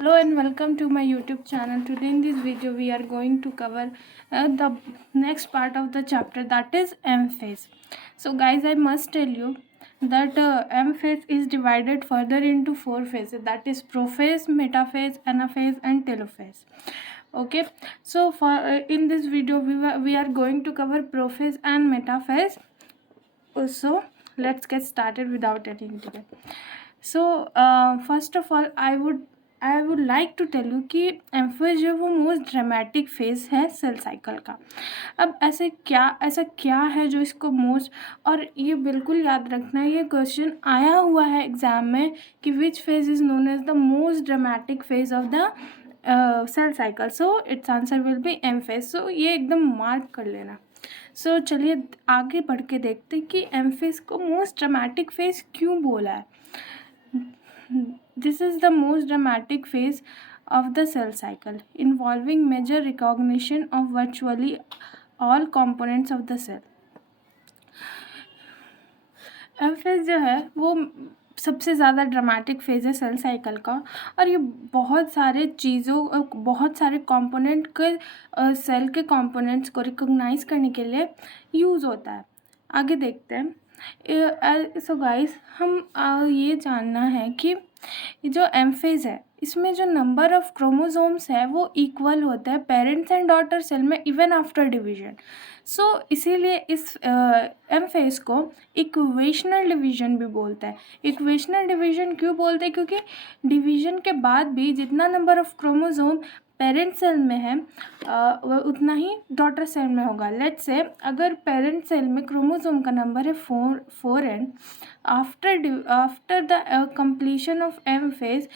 Hello and welcome to my YouTube channel. Today in this video we are going to cover the next part of the chapter, that is M phase. So guys, I must tell you that M phase is divided further into four phases, that is prophase, metaphase, anaphase and telophase. Okay, so for in this video we are going to cover prophase and metaphase. So let's get started without any delay. So first of all I would like to tell you कि M phase जो है वो most dramatic phase है cell cycle का. अब ऐसा क्या है जो इसको मोस्ट, और ये बिल्कुल याद रखना है, ये क्वेश्चन आया हुआ है एग्जाम में कि which phase is known as the most dramatic phase of the cell cycle. So it's answer will be M phase. So ये एकदम मार्क कर लेना. सो चलिए आगे बढ़ के देखते हैं कि एम फेज को मोस्ट ड्रामेटिक फेज क्यों बोला है. This is the most dramatic phase of the cell cycle, involving major recognition of virtually all components of the cell. M phase जो है वो सबसे ज़्यादा ड्रामेटिक फेज है सेल साइकिल का, और ये बहुत सारे कंपोनेंट के सेल के कंपोनेंट्स को रिकॉग्नाइज करने के लिए यूज़ होता है. आगे देखते हैं. सो गाइस, हम ये जानना है कि जो एम फेज है इसमें जो नंबर ऑफ क्रोमोसोम्स है वो इक्वल होता है पेरेंट्स एंड डॉटर सेल में इवन आफ्टर डिवीजन. सो इसीलिए इस एम फेज को इक्वेशनल डिवीजन भी बोलते हैं. इक्वेशनल डिवीजन क्यों बोलते हैं? क्योंकि डिवीजन के बाद भी जितना number of chromosome parent cell में है वह उतना ही डॉटर सेल में होगा. लेट्स से अगर पेरेंट सेल में क्रोमोसोम का नंबर है 4 and after the completion of M phase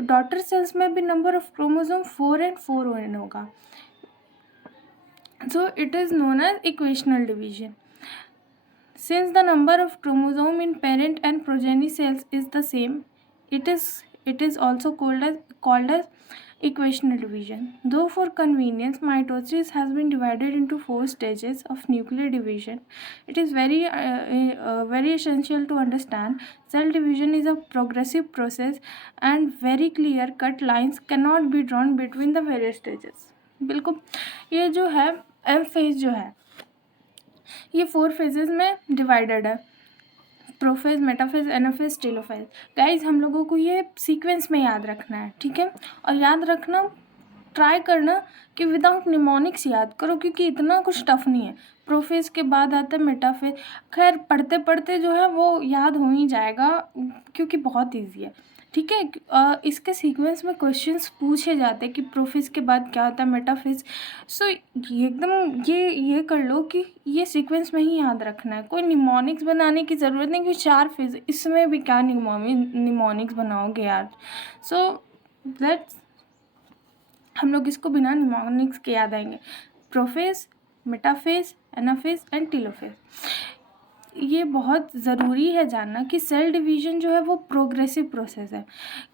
daughter cells में भी number of chromosome 4 and 4 N होगा. So it is known as equational division. Since the number of chromosome in parent and progeny cells is the same, it is also called as equational division. Though for convenience, mitosis has been divided into 4 stages of nuclear division. It is very essential to understand. Cell division is a progressive process and very clear-cut lines cannot be drawn between the various stages. बिल्कुल, ये जो है M phase जो है ये 4 phases में divided है, prophase, metaphase, anaphase, telophase. Guys, हम लोगों को ये सीक्वेंस में याद रखना है, ठीक है? और याद रखना, ट्राई करना कि विदाउट निमोनिक्स याद करो, क्योंकि इतना कुछ टफ नहीं है. प्रोफेज के बाद आता है मेटाफेज. खैर पढ़ते पढ़ते जो है वो याद हो ही जाएगा क्योंकि बहुत ईजी है, ठीक है? इसके सीक्वेंस में क्वेश्चंस पूछे जाते हैं कि प्रोफेज के बाद क्या होता है, मेटाफेज. सो एकदम ये कर लो कि ये सीक्वेंस में ही याद रखना है. कोई निमोनिक्स बनाने की ज़रूरत नहीं, क्योंकि 4 फेज, इसमें भी क्या निमोनिक्स बनाओगे यार. सो लेट्स हम लोग इसको बिना निमोनिक्स के याद आएंगे. Prophase, metaphase, anaphase and telophase. ये बहुत ज़रूरी है जानना कि सेल डिवीज़न जो है वो प्रोग्रेसिव प्रोसेस है,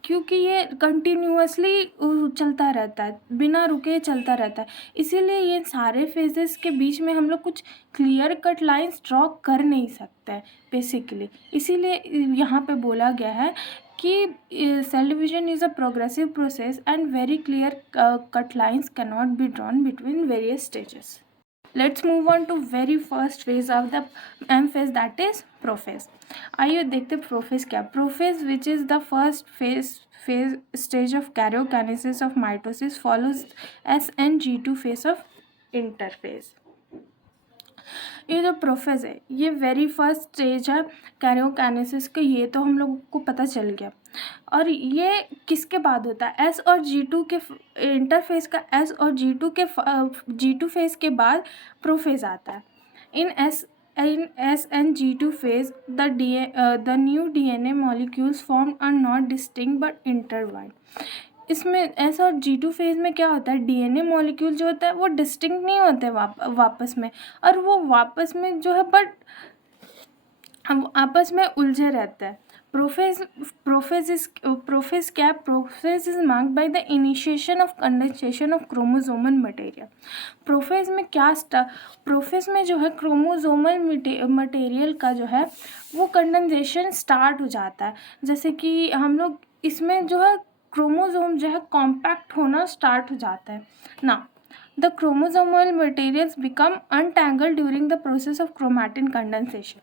क्योंकि ये कंटिन्यूअसली चलता रहता है, बिना रुके चलता रहता है. इसीलिए ये सारे फेजेस के बीच में हम लोग कुछ क्लियर कट लाइंस ड्रॉ कर नहीं सकते हैं बेसिकली. इसीलिए यहाँ पे बोला गया है कि cell division is a progressive process and very clear cut lines cannot be drawn between various stages. Let's move on to very first phase of the M phase, that is prophase. आइए देखते prophase क्या. Prophase, which is the first phase stage of karyokinesis of mitosis, follows SNG2 phase of interphase. ये जो prophase है ये very first stage है karyokinesis का, ये तो हम लोगों को पता चल गया. और ये किसके बाद होता है? एस और जी2 के इंटरफेज का एस और जी2 फेज के बाद प्रोफेज आता है. In S and G two phase the new DNA molecules form are not distinct but intertwined. इसमें एस और जी2 फेज में क्या होता है, डीएनए मॉलिक्यूल जो होता है वो डिस्टिंक्ट नहीं होते वापस में, और वो वापस में जो है बट आपस में उलझे रहते हैं. Prophase is marked by the initiation of condensation of chromosomal material. Prophase में जो है क्रोमोसोमल मटेरियल का जो है वो कंडेंसेशन स्टार्ट हो जाता है. जैसे कि हम लोग इसमें जो है क्रोमोसोम जो है कॉम्पैक्ट होना स्टार्ट हो जाता है ना। The chromosomal materials become untangled during the process of chromatin condensation.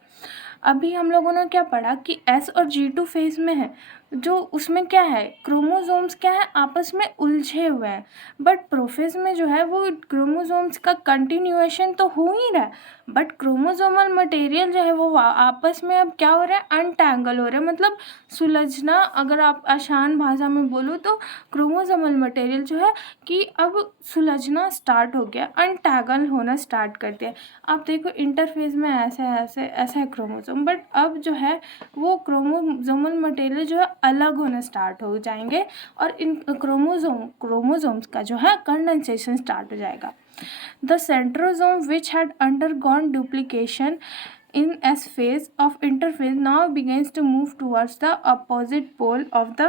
अभी हम लोगों ने क्या पढ़ा कि S और G2 फेज में है, जो उसमें क्या है, क्रोमोसोम्स क्या है, आपस में उलझे हुए हैं। बट प्रोफेज में जो है वो क्रोमोसोम्स का कंटिन्यूएशन तो हो ही रहा है, बट क्रोमोसोमल मटेरियल जो है वो आपस में अब क्या हो रहा है, अनटैंगल हो रहा है, मतलब सुलझना। अगर आप आसान भाषा में बोलो तो क्रोमोसोमल मटेरियल जो है कि अब सुलझना स्टार्ट हो गया, अनटैंगल होना स्टार्ट कर दिया। आप देखो इंटरफेज में ऐसा है क्रोमोसोम, बट अब जो है वो क्रोमोसोमल मटेरियल जो है अलग होना स्टार्ट हो जाएंगे और इन क्रोमोसोम्स का जो है कंडेंसेशन स्टार्ट हो जाएगा। The centrosome which had undergone duplication in S phase of interphase now begins to move towards the opposite pole of the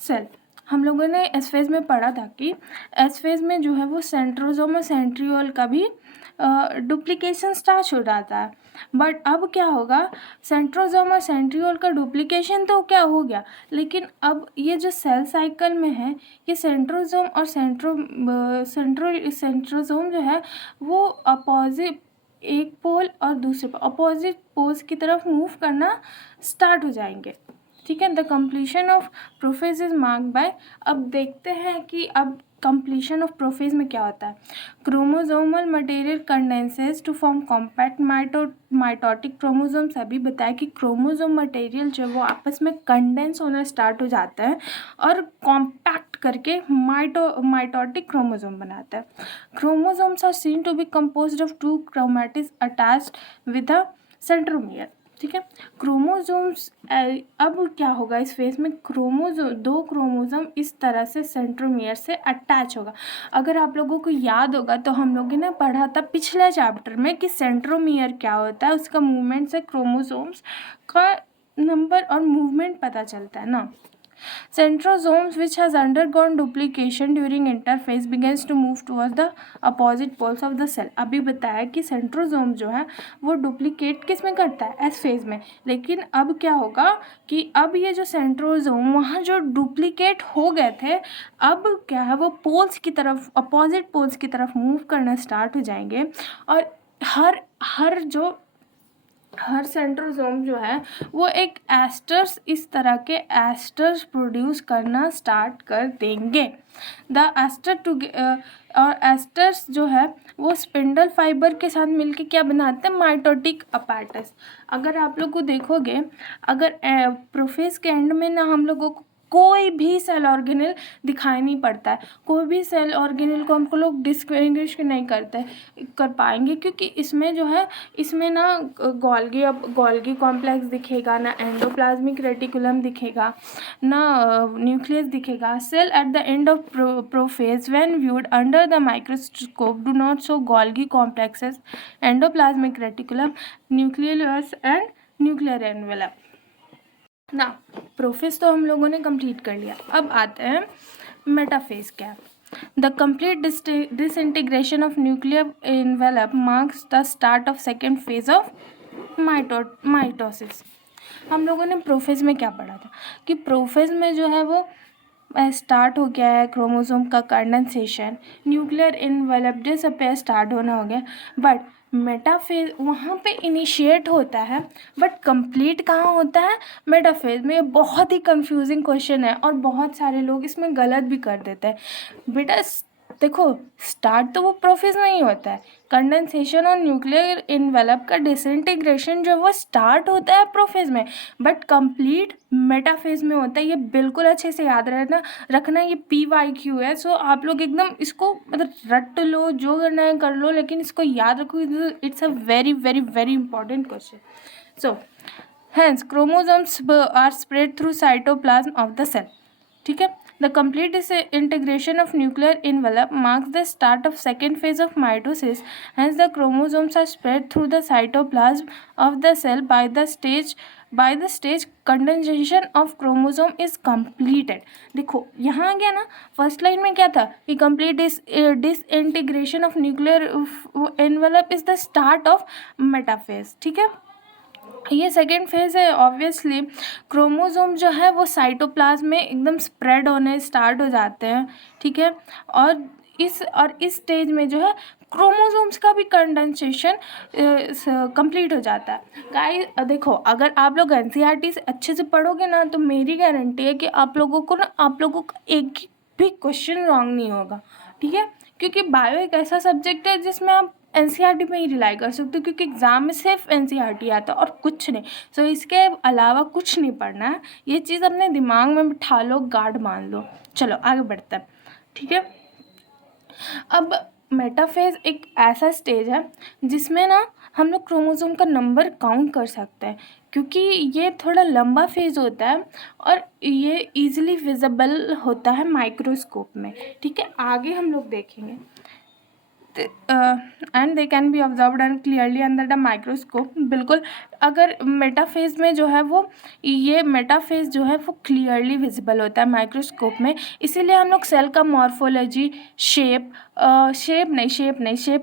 cell। हम लोगों ने एस फेज में पढ़ा था कि एस फेज में जो है वो सेंट्रोसोम और सेंट्रियोल का भी डुप्लीकेशन स्टार्ट हो जाता है। बट अब क्या होगा, सेंट्रोसोम और सेंट्रियोल का डुप्लीकेशन तो क्या हो गया, लेकिन अब ये जो सेल साइकिल में है, ये सेंट्रोसोम और सेंट्रोसोम जो है वो अपोजिट एक पोल और दूसरे पोल अपोजिट पोल्स की तरफ मूव करना स्टार्ट हो जाएंगे। ठीक है, the completion of prophase is marked by, अब देखते हैं कि अब कंप्लीशन ऑफ प्रोफेज में क्या होता है। Chromosomal material condenses to form compact mitotic chromosomes. अभी बताया कि क्रोमोसोम मटेरियल जो वो आपस में कंडेंस होना स्टार्ट हो जाता है और कॉम्पैक्ट करके माइटोटिक क्रोमोसोम बनाता है। Chromosomes are seen to be composed of 2 chromatids attached with a centromere. ठीक है, क्रोमोसोम्स अब क्या होगा इस फेज में, दो क्रोमोसोम इस तरह से सेंट्रोमियर से अटैच होगा। अगर आप लोगों को याद होगा तो हम लोगों ने पढ़ा था पिछले चैप्टर में कि सेंट्रोमियर क्या होता है, उसका मूवमेंट से क्रोमोसोम्स का नंबर और मूवमेंट पता चलता है ना। Centrosomes which has undergone duplication during interphase begins to move towards the opposite poles of the cell। अभी बताया कि सेंट्रोसोम जो है वो डुप्लीकेट किस में करता है, एस फेज में, लेकिन अब क्या होगा कि अब ये जो सेंट्रोसोम वहाँ जो डुप्लीकेट हो गए थे, अब क्या है वो पोल्स की तरफ, अपोजिट पोल्स की तरफ मूव करना स्टार्ट हो जाएंगे और हर सेंट्रोसोम जो है वो एक एस्टर्स, इस तरह के एस्टर्स प्रोड्यूस करना स्टार्ट कर देंगे। द एस्टर और एस्टर्स जो है वो स्पिंडल फाइबर के साथ मिलके क्या बनाते हैं, माइटोटिक अपैरेटस। अगर आप लोग को देखोगे, अगर प्रोफेज के एंड में ना हम लोगों को कोई भी सेल ऑर्गेनल दिखाई नहीं पड़ता है, कोई भी सेल ऑर्गेनल को हमको लोग डिस्टिंग्विश नहीं कर पाएंगे, क्योंकि इसमें जो है इसमें ना गोल्गी कॉम्प्लेक्स दिखेगा, ना एंडोप्लाज्मिक रेटिकुलम दिखेगा, ना न्यूक्लियस दिखेगा। Cell at the end of prophase when viewed under the microscope do not show Golgi complexes, endoplasmic reticulum, nucleus and nuclear envelope ना। प्रोफेज तो हम लोगों ने कंप्लीट कर लिया, अब आते हैं मेटाफेज क्या है। The complete disintegration of nuclear envelope marks the start of second phase of mitosis. हम लोगों ने प्रोफेज में क्या पढ़ा था कि प्रोफेज में जो है वो स्टार्ट हो गया है क्रोमोसोम का condensation, nuclear envelope disappear start होना हो गया, बट मेटाफेज वहाँ पे इनिशिएट होता है, बट कंप्लीट कहाँ होता है, मेटाफेज में। ये बहुत ही कंफ्यूजिंग क्वेश्चन है और बहुत सारे लोग इसमें गलत भी कर देते हैं। बेटा देखो, स्टार्ट तो वो प्रोफेज में ही होता है, कंडेंसेशन और न्यूक्लियर एनवेलप का डिसइंटीग्रेशन जो वो स्टार्ट होता है प्रोफेज में, बट कंप्लीट मेटाफेज में होता है। ये बिल्कुल अच्छे से याद रखना, ये PYQ है। सो आप लोग एकदम इसको मतलब रट लो, जो करना है कर लो, लेकिन इसको याद रखो, it's a very very very important question. So hence chromosomes are spread through cytoplasm of the cell। ठीक है, the complete disintegration of nuclear envelope marks the start of second phase of mitosis। hence the chromosomes are spread through the cytoplasm of the cell by the stage condensation of chromosome is completed। देखो यहाँ आ गया ना, first line में क्या था कि complete disintegration of nuclear envelope is the start of metaphase। ठीक है, ये सेकेंड फेज़ है। ऑब्वियसली क्रोमोसोम जो है वो साइटोप्लाज्म में एकदम स्प्रेड होने स्टार्ट हो जाते हैं, ठीक है। और इस स्टेज में जो है क्रोमोसोम्स का भी कंडेंसेशन कंप्लीट हो जाता है। गाइस देखो, अगर आप लोग एनसीईआरटी से अच्छे से पढ़ोगे ना, तो मेरी गारंटी है कि आप लोगों का एक भी क्वेश्चन रॉन्ग नहीं होगा, ठीक है। क्योंकि बायो एक ऐसा सब्जेक्ट है जिसमें आप एनसीईआरटी पे ही रिलाई कर सकते हो, क्योंकि एग्ज़ाम में सिर्फ एनसीईआरटी आता है और कुछ नहीं। सो इसके अलावा कुछ नहीं पढ़ना है। ये चीज़ अपने दिमाग में बिठा लो, गार्ड मान लो। चलो आगे बढ़ते हैं, ठीक है। अब मेटाफेज एक ऐसा स्टेज है जिसमें ना हम लोग क्रोमोसोम का नंबर काउंट कर सकते हैं, क्योंकि ये थोड़ा लंबा फेज होता है और ये इजीली विजिबल होता है माइक्रोस्कोप में, ठीक है। आगे हम लोग देखेंगे and they can be observed and clearly under the microscope. बिल्कुल, अगर मेटाफेज में जो है वो ये मेटाफेज जो है वो क्लियरली विजिबल होता है माइक्रोस्कोप में। इसीलिए हम लोग सेल का मॉर्फोलॉजी, शेप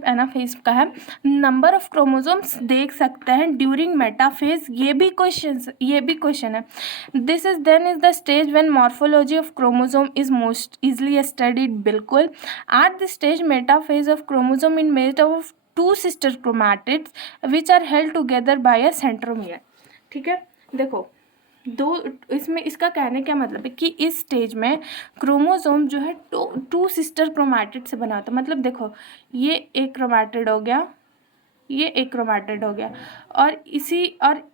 एनाफेज का है, नंबर ऑफ क्रोमोसोम्स देख सकते हैं ड्यूरिंग मेटाफेज। ये भी क्वेश्चन है। This is the stage when morphology of chromosome is most easily studied. बिल्कुल, at this stage metaphase of chromosome in made of two sister chromatids which are held together by a centromere, ठीक है। देखो, दो इसमें इसका कहने का मतलब है कि इस स्टेज में क्रोमोसोम जो है टू सिस्टर क्रोमैटिड से बना होता है। मतलब देखो, ये एक क्रोमैटिड हो गया, ये एक क्रोमैटिड हो गया, और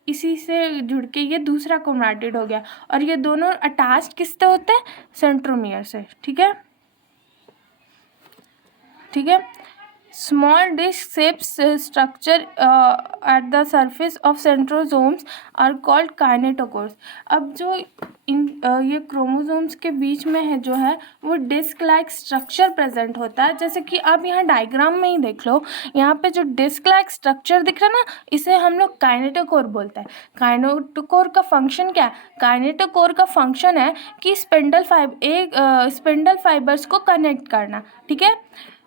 इसी से जुड़ के ये दूसरा क्रोमैटिड हो गया, और ये दोनों अटैच्ड किससे होते हैं? सेंट्रोमियर से, ठीक है, ठीक है। Small dish-shaped structure at the surface of centrosomes are called kinetochores। अब जो ये क्रोमोसोम्स के बीच में है जो है वो डिस्क लाइक स्ट्रक्चर प्रेजेंट होता है। जैसे कि आप यहाँ डायग्राम में ही देख लो, यहाँ पे जो डिस्क लाइक स्ट्रक्चर दिख रहा है ना, इसे हम लोग काइनेटोकोर बोलते हैं। काइनेटोकोर का फंक्शन क्या है? काइनेटोकोर का फंक्शन है कि स्पिंडल फाइबर्स को कनेक्ट करना, ठीक है।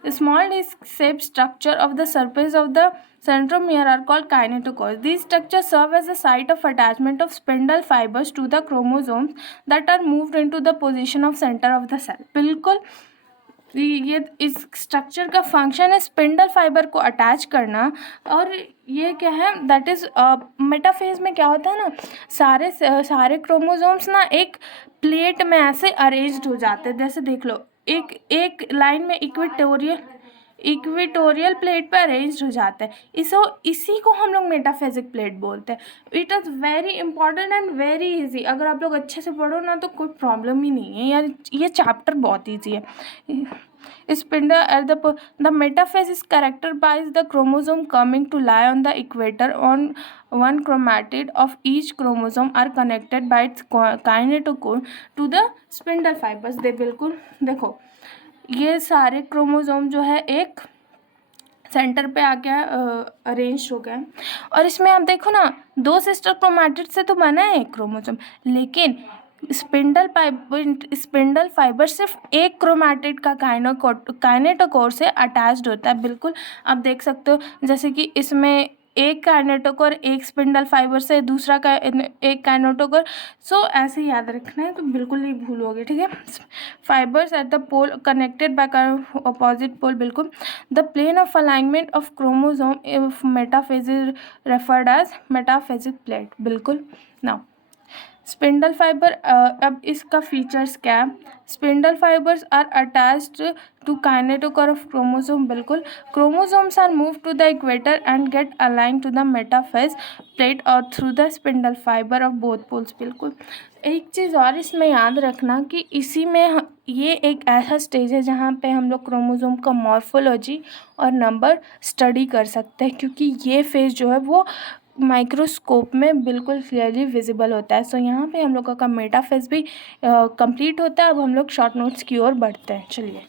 Small disc-shaped structure of the surface of the centromere are called kinetochores. These structures serve as a site of attachment of spindle fibers to the chromosomes that are moved into the position of center of the cell। बिल्कुल, ये इस structure का function है spindle fibre को attach करना। और ये क्या है, दैट इज़ मेटाफेज में क्या होता है ना, सारे क्रोमोसोम्स ना एक प्लेट में ऐसे अरेंज्ड हो जाते हैं। जैसे देख लो, एक लाइन में इक्वेटोरियल प्लेट पर अरेंज हो जाते हैं। इसी को हम लोग मेटाफेजिक प्लेट बोलते हैं। It is very important and very easy. अगर आप लोग अच्छे से पढ़ो ना तो कोई प्रॉब्लम ही नहीं है यार, ये चैप्टर बहुत ईजी है। Spindle at the metaphase is characterized by the chromosome coming to lie on the equator on one chromatid of each chromosome are connected by its kinetochore to the spindle fibers। बिल्कुल देखो, ये सारे chromosome जो है एक centre पे आ गया, arrange हो गया। और इसमें आप देखो ना, दो सिस्टर क्रोमैटिड से तो बना है एक क्रोमोसोम, लेकिन स्पिंडल फाइबर सिर्फ एक क्रोमैटिड का काइनेटोकोर से अटैच्ड होता है। बिल्कुल, आप देख सकते हो, जैसे कि इसमें एक काइनेटोकोर एक स्पिंडल फाइबर से, दूसरा का एक काइनेटोकोर। सो ऐसे याद रखना है तो बिल्कुल नहीं भूलोगे, ठीक है। Fibres at the pole connected by opposite pole. बिल्कुल, the plane of alignment of chromosome of metaphase is referred as metaphasic plate. बिल्कुल। नाउ स्पिंडल फाइबर, अब इसका फीचर्स क्या है? Spindle fibres are attached to kinetochore of chromosome. बिल्कुल, chromosomes are move to the equator and get align to the metaphase plate और through the spindle fibre of both poles. बिल्कुल, एक चीज़ और इसमें याद रखना कि इसी में ये एक ऐसा स्टेज है जहाँ पे हम लोग क्रोमोसोम का मॉर्फोलॉजी और नंबर स्टडी कर सकते हैं, क्योंकि ये फेज जो है वो माइक्रोस्कोप में बिल्कुल क्लियरली विजिबल होता है। सो यहाँ पे हम लोगों का मेटाफेज भी कंप्लीट होता है। अब हम लोग शॉर्ट नोट्स की ओर बढ़ते हैं, चलिए।